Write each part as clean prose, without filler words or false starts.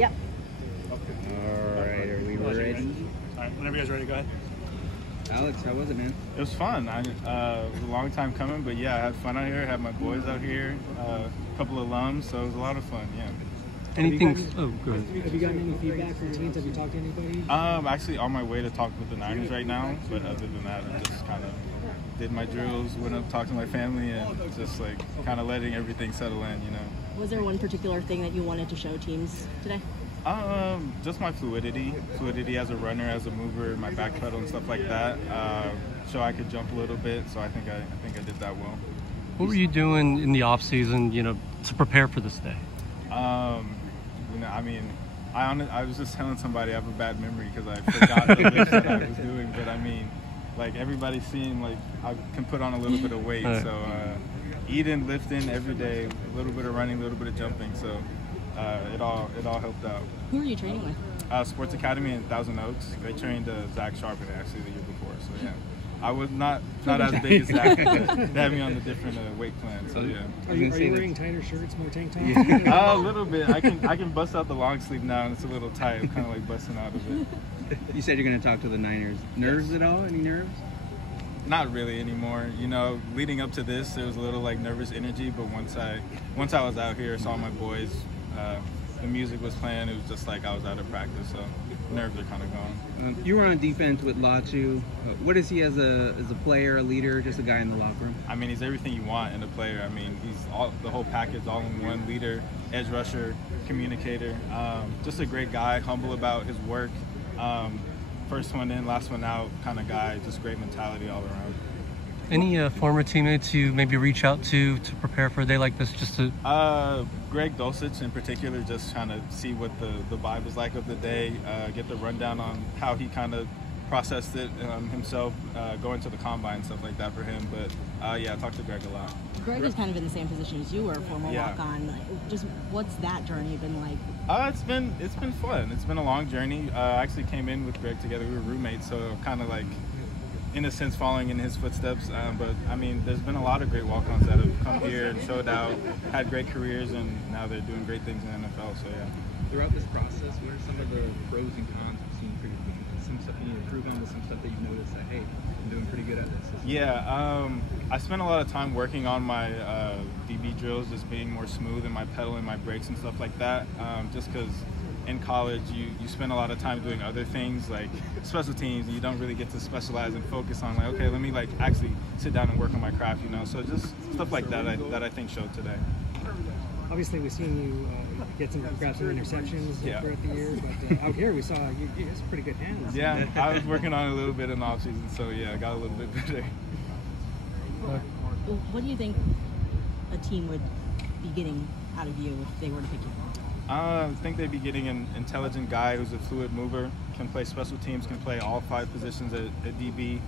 Yep. All right, are we ready? All right, whenever you guys are ready, go ahead. Alex, how was it, man? It was fun. It was a long time coming, but yeah, I had fun out here. I had my boys out here, a couple of alums, so it was a lot of fun, yeah. Anything? Oh, go ahead. Have you gotten any feedback from teams? Have you talked to anybody? Actually on my way to talk with the Niners right now, but other than that, I just kind of did my drills, went up, talked to my family, and just like kind of letting everything settle in, you know. Was there one particular thing that you wanted to show teams today? Just my fluidity as a runner, as a mover, my back pedal and stuff like that. So I could jump a little bit, so I think I did that well. What were you doing in the off season, you know, to prepare for this day? You know, I mean, I was just telling somebody I have a bad memory because I forgot the list that I was doing. But I mean, like everybody's seeing, like I can put on a little bit of weight. So eating, lifting every day, a little bit of running, a little bit of jumping. So it all helped out. Who are you training with? Sports Academy in Thousand Oaks. They trained Zach Sharpen actually the year before. So yeah. I was not as big as Zach, but they had me on a different weight plan. So yeah. Are you wearing tighter shirts, more tank tops? A little bit. I can bust out the long sleeve now, and it's a little tight. I'm kind of like busting out of it. You said you're going to talk to the Niners. Nerves at all? Any nerves? Not really anymore. You know, leading up to this, there was a little like nervous energy, but once I was out here, saw my boys, the music was playing. It was just like I was out of practice, so nerves are kind of gone. You were on defense with Latu. What is he as a player, a leader, just a guy in the locker room? I mean, he's everything you want in a player. I mean, he's the whole package, all in one: leader, edge rusher, communicator. Just a great guy, humble about his work. First one in, last one out kind of guy. Just great mentality all around. Any former teammates you maybe reach out to prepare for a day like this? Just to Greg Dulcich in particular, just trying to see what the vibe was like of the day, get the rundown on how he kind of processed it himself, going to the combine and stuff like that for him. But yeah, I talked to Greg a lot. Greg is kind of in the same position as you were, former walk-on. Just what's that journey been like? It's been fun. It's been a long journey. I actually came in with Greg together. We were roommates, so kind of like, in a sense, following in his footsteps. But I mean, there's been a lot of great walk-ons that have come here and showed out, had great careers, and now they're doing great things in the NFL. So yeah. Throughout this process, what are some of the pros and cons you've seen for you? Some stuff you need to improve on, some stuff that you've noticed that, hey, I'm doing pretty good at this. Yeah, I spent a lot of time working on my DB drills, just being more smooth in my pedal and my brakes and stuff like that. Just because in college you spend a lot of time doing other things like special teams, and you don't really get to specialize and focus on like, okay, let me like actually sit down and work on my craft, you know. So just stuff like that that I think showed today. Obviously, we've seen you grab some interceptions throughout the year, but out here we saw you have some pretty good hands. Yeah, I was working on it a little bit in the offseason, so yeah, I got a little bit better. What do you think a team would be getting out of you if they were to pick you? I think they'd be getting an intelligent guy who's a fluid mover, can play special teams, can play all 5 positions at DB,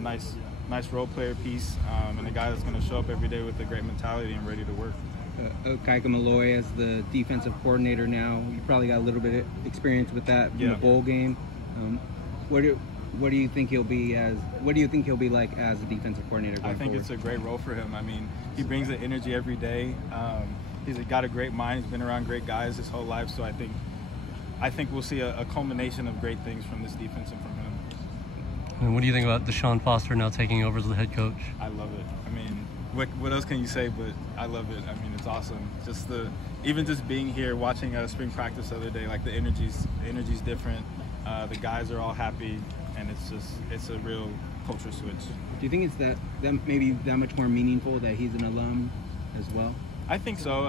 nice role player piece, and a guy that's going to show up every day with a great mentality and ready to work. Kaika Malloy as the defensive coordinator now. You probably got a little bit of experience with that in the bowl game. What do you think he'll be as? What do you think he'll be like as a defensive coordinator going I think forward? It's a great role for him. I mean, he brings the energy every day. He's got a great mind. He's been around great guys his whole life. So I think we'll see a culmination of great things from this defense and from him. And what do you think about Deshaun Foster now taking over as the head coach? I love it. I mean, what else can you say? But I love it. I mean, it's awesome. Just even just being here, watching spring practice the other day, like the energy's different. The guys are all happy, and it's a real culture switch. Do you think it's that maybe that much more meaningful that he's an alum as well? I think so.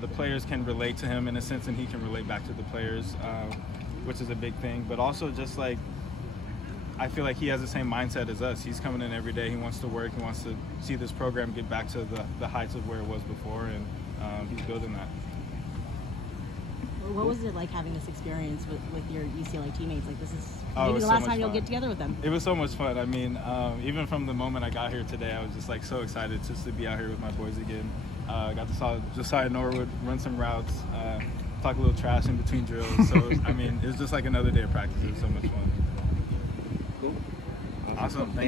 The players can relate to him in a sense, and he can relate back to the players, which is a big thing. But also just like, I feel like he has the same mindset as us. He's coming in every day. He wants to work. He wants to see this program get back to the heights of where it was before, and he's building that. What was it like having this experience with your UCLA teammates? Like, this is maybe the so last time fun. you'll get together with them. It was so much fun. I mean, even from the moment I got here today, I was just like so excited just to be out here with my boys again. Got to saw Josiah Norwood run some routes, talk a little trash in between drills. So I mean, it was just like another day of practice. It was so much fun. Cool. Awesome. Thank you.